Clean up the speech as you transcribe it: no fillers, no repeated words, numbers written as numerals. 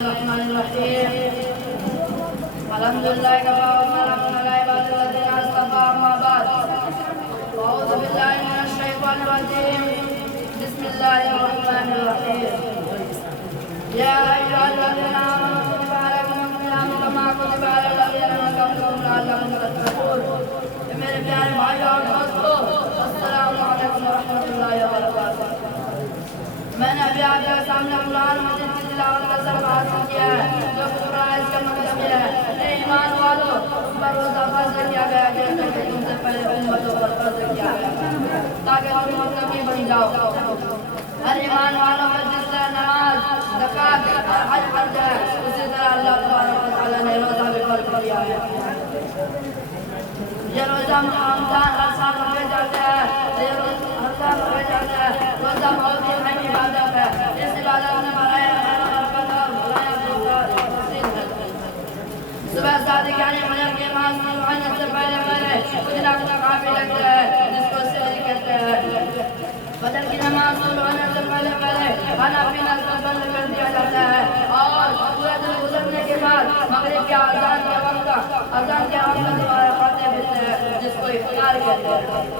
الرحمن الرحيم الحمد لله وسلام على عباده الذين اصطفى اما بعد اعوذ بالله من الشيطان الرجيم بسم الله الرحمن الرحيم يا ايها الذين امنوا كتب عليكم الصيام كما كتب على الذين من قبلكم لعلكم تتقون میرے پیارے بھائیوں اور دوستوں السلام علیکم ورحمۃ اللہ وبرکاتہ۔ میں نے ابھی آپ کے سامنے قرآن مجید کی تلاوت کا سبق حاصل کیا ہے جو قرآن اس کا مطلب یہ ہے اے ایمان والو تم پر روزہ فرض کیا گیا جیسے کہ تم سے پہلے امتوں پر فرض کیا گیا تاکہ تم متقی بن جاؤ۔ ہر ایمان والوں پر جس طرح نماز زکوٰۃ اور حج فرض ہے اسی طرح اللہ تبارک و تعالیٰ نے روزہ بھی فرض کیا ہے۔ یہ روزہ رمضان ہر سال رکھے جاتے ہیں، یہ روزہ ہر سال رکھے جاتے ہیں۔ روزہ بہت ہی اہم عبادت ہے، اس عبادت میں بڑایا برکت اور بڑایا تفصیل ہے۔ صبح صادق یعنی فجر کی نماز ہونے سے پہلے کچھ نہ کچھ کافی لگتا ہے جس کو سحری کہتے ہیں۔ فجر کی نماز شروع ہونے سے پہلے کھانا پینا سب بند کر دیا جاتا ہے اور پورا دن گزرنے کے بعد مغرب کے اذان کے وقت دوبارہ پڑھتے ہیں جس کو افطار کہتے ہیں۔